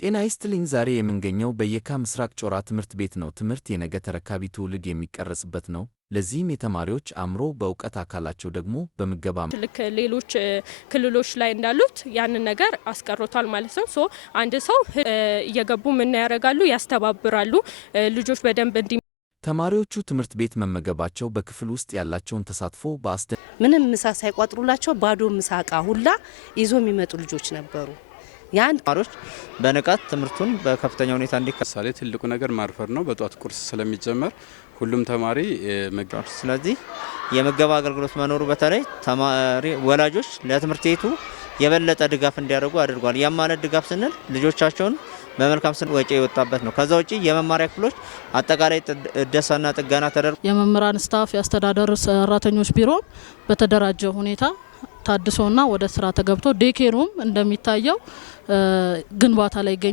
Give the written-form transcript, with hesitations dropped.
ጤና ይስጥልኝ። ዛሬ የምንገኘው በየካ ምስራቅ ጮራ ትምህርት ቤት ነው። ትምህርት የነገ ተረካቢ ትውልድ የሚቀረጽበት ነው። ለዚህም የተማሪዎች አእምሮ በእውቀት አካላቸው ደግሞ በምገባ ልክ ሌሎች ክልሎች ላይ እንዳሉት ያንን ነገር አስቀርቷል ማለት ነው። ሶ አንድ ሰው እየገቡ ምን ያደርጋሉ? ያስተባብራሉ። ልጆች በደንብ ተማሪዎቹ ትምህርት ቤት መመገባቸው በክፍል ውስጥ ያላቸውን ተሳትፎ ምንም ምሳ ሳይቋጥሩላቸው ባዶ ምሳ ዕቃ ሁላ ይዞ የሚመጡ ልጆች ነበሩ። ያን ተማሪዎች በንቃት ትምህርቱን በከፍተኛ ሁኔታ እንዲከሳሌ ትልቁ ነገር ማርፈር ነው። በጧት ቁርስ ስለሚጀመር ሁሉም ተማሪ መግባር። ስለዚህ የምገባ አገልግሎት መኖሩ በተለይ ተማሪ ወላጆች ለትምህርት ቤቱ የበለጠ ድጋፍ እንዲያደርጉ አድርጓል። ያም ማለት ድጋፍ ስንል ልጆቻቸውን በመልካም ስነ ወጪ የወጣበት ነው። ከዛ ውጪ የመማሪያ ክፍሎች አጠቃላይ እደሳና ጥገና ተደርጎ የመምህራን ስታፍ የአስተዳደር ሰራተኞች ቢሮ በተደራጀ ሁኔታ ታድሶና ወደ ስራ ተገብቶ ዴኬሩም እንደሚታየው ግንባታ ላይ ይገኛል።